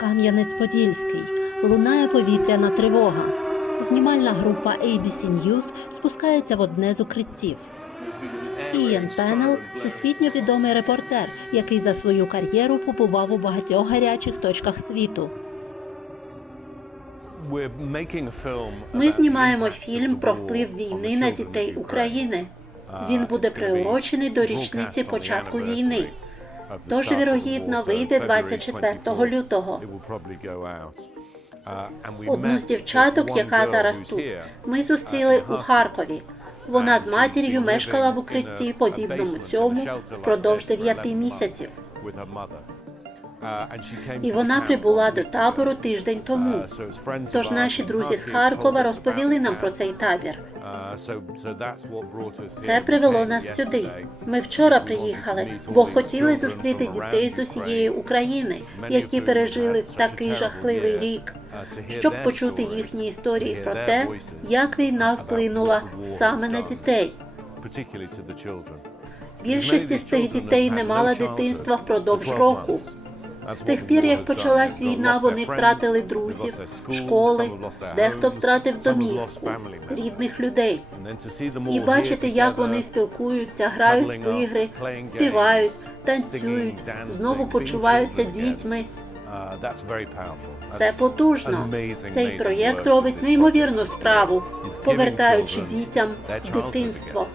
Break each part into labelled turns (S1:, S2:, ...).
S1: Кам'янець-Подільський. Лунає повітряна тривога. Знімальна група ABC News спускається в одне з укриттів. Ієн Пеннел – всесвітньо відомий репортер, який за свою кар'єру побував у багатьох гарячих точках світу. Ми знімаємо фільм про вплив війни на дітей України. Він буде приурочений до річниці початку війни. Тож, вірогідно, вийде 24 лютого. Одну з дівчаток, яка зараз тут, ми зустріли у Харкові. Вона з матір'ю мешкала в укритті, подібному цьому, впродовж дев'яти місяців. І вона прибула до табору тиждень тому. Тож наші друзі з Харкова розповіли нам про цей табір. Це привело нас сюди. Ми вчора приїхали, бо хотіли зустріти дітей з усієї України, які пережили такий жахливий рік, щоб почути їхні історії про те, як війна вплинула саме на дітей. Більшість із цих дітей не мала дитинства впродовж року. З тих пір, як почалась війна, вони втратили друзів, школи, дехто втратив домівку, рідних людей. І бачити, як вони спілкуються, грають в ігри, співають, танцюють, знову почуваються дітьми. Це потужно. Цей проєкт робить неймовірну справу, повертаючи дітям дитинство.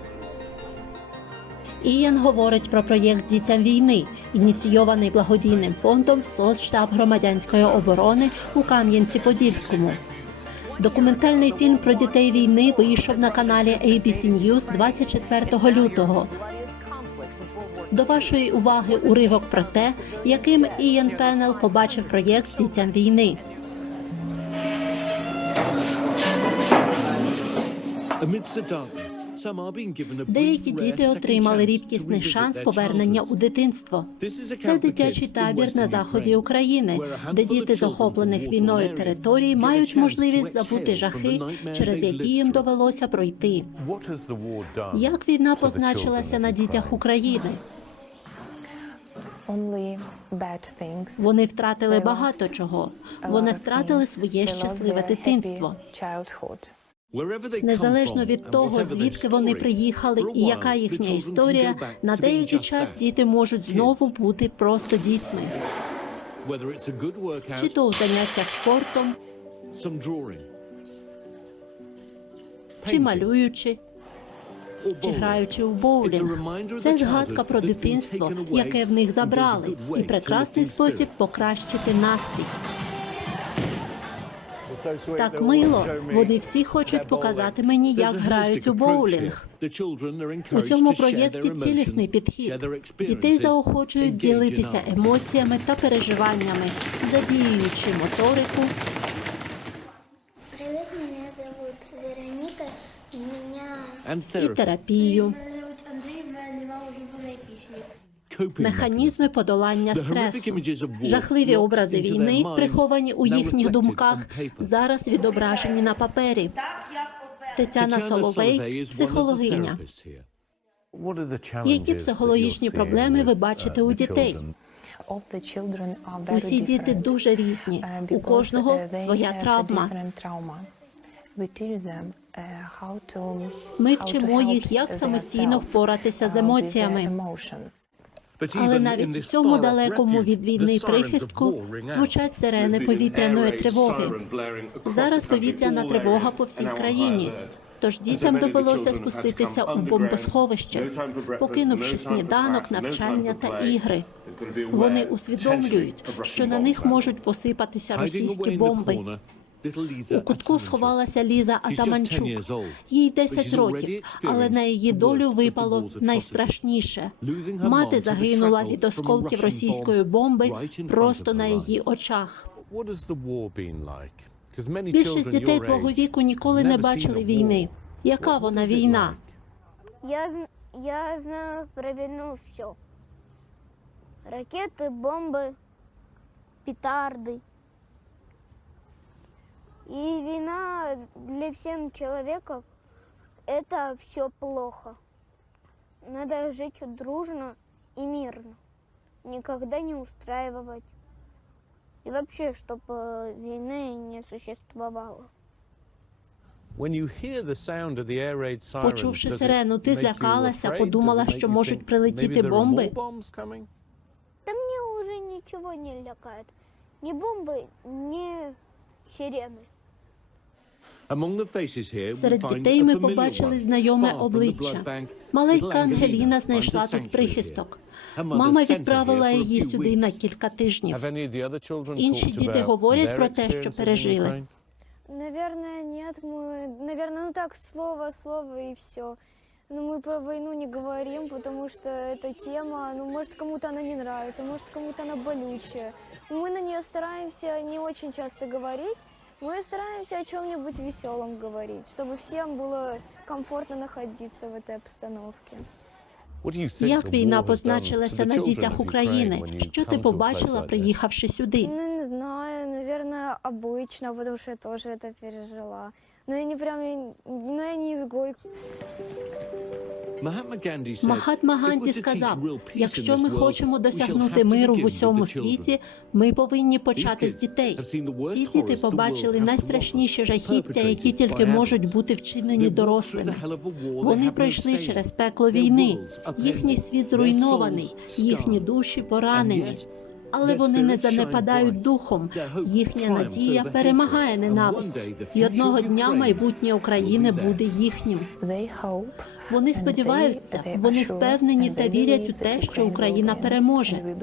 S1: Іян говорить про проєкт Дітям війни, ініційований благодійним фондом Соцштаб громадянської оборони у Кам'янці-Подільському. Документальний фільм про дітей війни вийшов на каналі ABC News 24 лютого. До вашої уваги уривок про те, яким Іян Пеннел побачив проєкт Дітям війни. Деякі діти отримали рідкісний шанс повернення у дитинство. Це дитячий табір на заході України, де діти з охоплених війною територій мають можливість забути жахи, через які їм довелося пройти. Як війна позначилася на дітях України? Вони втратили багато чого. Вони втратили своє щасливе дитинство. Незалежно від того, звідки вони приїхали і яка їхня історія, на деякий час діти можуть знову бути просто дітьми, чи то у заняттях спортом, чи малюючи, чи граючи у боулінг. Це згадка про дитинство, яке в них забрали, і прекрасний спосіб покращити настрій. Так мило. Вони всі хочуть показати мені, як грають у боулінг. У цьому проєкті цілісний підхід. Дітей заохочують ділитися емоціями та переживаннями, задіюючи моторику,
S2: Привет, меня зовут Вероника. Меня
S1: і терапію,
S2: меня зовут Андрей, в мене нема улюбленої пісні.
S1: Механізми подолання стресу. Жахливі образи війни, приховані у їхніх думках, зараз відображені на папері. Тетяна Соловей, психологиня. Які психологічні проблеми ви бачите у дітей? Усі діти дуже різні. У кожного своя травма. Ми вчимо їх, як самостійно впоратися з емоціями. Але навіть в цьому далекому від війни прихистку звучать сирени повітряної тривоги. Зараз повітряна тривога по всій країні. Тож дітям довелося спуститися у бомбосховище, покинувши сніданок, навчання та ігри. Вони усвідомлюють, що на них можуть посипатися російські бомби. У кутку сховалася Ліза Атаманчук. Їй 10 років, але на її долю випало найстрашніше. Мати загинула від осколків російської бомби просто на її очах. Більшість дітей твого віку ніколи не бачили війни. Яка вона війна?
S2: Я, я знаю про війну все. Ракети, бомби, петарды. И война для всем человеков это все плохо. Надо жить дружно и мирно. Никогда не устраивать И вообще, чтобы войны не существовало.
S3: When you hear the sound of the air raid sirens,
S1: Почувши
S3: does it
S1: сирену, ти
S3: make you
S1: злякалася,
S3: afraid?
S1: подумала,
S3: Does it make
S1: що
S3: you
S1: можуть
S3: think
S1: прилетіти
S3: maybe there are
S1: бомби?
S3: more bombs coming?
S2: Да мне уже ничего не лякает. Ни бомбы, ни сирены.
S1: Серед
S4: find
S1: дітей
S4: a
S1: ми
S4: familiar
S1: побачили
S4: one.
S1: знайоме
S4: Far from the
S1: обличчя.
S4: blood bank,
S1: Маленька
S4: little Angelina
S1: Ангеліна
S4: finds
S1: знайшла
S4: a
S1: тут
S4: sanctuary
S1: прихисток.
S4: here. Her mother
S1: Мама
S4: sent her
S1: відправила
S4: here for a
S1: її
S4: few
S1: сюди
S4: weeks.
S1: на кілька тижнів.
S3: Have any of the other children
S1: Інші
S3: talked
S1: діти
S3: about
S1: говорять
S3: their
S1: про те, що
S3: experiences in
S1: пережили.
S3: Ukraine?
S5: Наверное, нет. Мы, наверное, ну так, слово, слово и все. Но мы про войну не говорим, потому что эта тема, ну, может, кому-то она не нравится, может, кому-то она болючая. Мы на нее стараемся не очень часто говорить. Мы стараемся о чем-нибудь веселом говорить, чтобы всем было комфортно находиться в этой обстановке.
S3: What do you think
S1: Як
S3: the
S1: війна
S3: war has done
S1: позначилася
S3: to the
S1: на
S3: children
S1: дітях
S3: of Ukraine
S1: України?
S3: when you
S1: Що ти
S3: come to a place
S1: побачила,
S3: like this?
S1: приїхавши сюди?
S5: Ну, не знаю, наверное, обычно, потому что я тоже это пережила. Но я не прям, но я не изгой,
S4: Mahatma Gandhi said,
S1: Махатма
S4: "If we're
S1: Ганді сказав: якщо ми хочемо досягнути миру в усьому
S4: the children."
S1: світі, ми повинні почати з дітей. Ці діти побачили найстрашніші жахіття, які тільки можуть бути вчинені дорослими. Вони пройшли через пекло війни. Їхній світ зруйнований, їхні душі поранені. Але вони не занепадають духом. Їхня надія перемагає ненависть. І одного дня майбутнє України буде їхнім. Вони сподіваються, вони впевнені та вірять у те, що Україна переможе.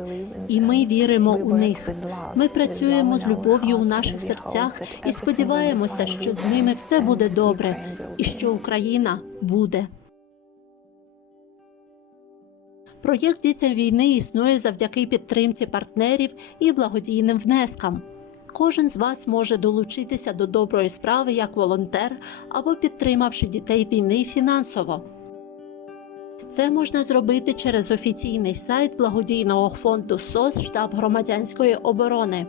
S1: І ми віримо у них. Ми працюємо з любов'ю у наших серцях і сподіваємося, що з ними все буде добре, і що Україна буде. Проєкт дітям війни існує завдяки підтримці партнерів і благодійним внескам. Кожен з вас може долучитися до доброї справи як волонтер або підтримавши дітей війни фінансово. Це можна зробити через офіційний сайт благодійного фонду СОС штаб громадянської оборони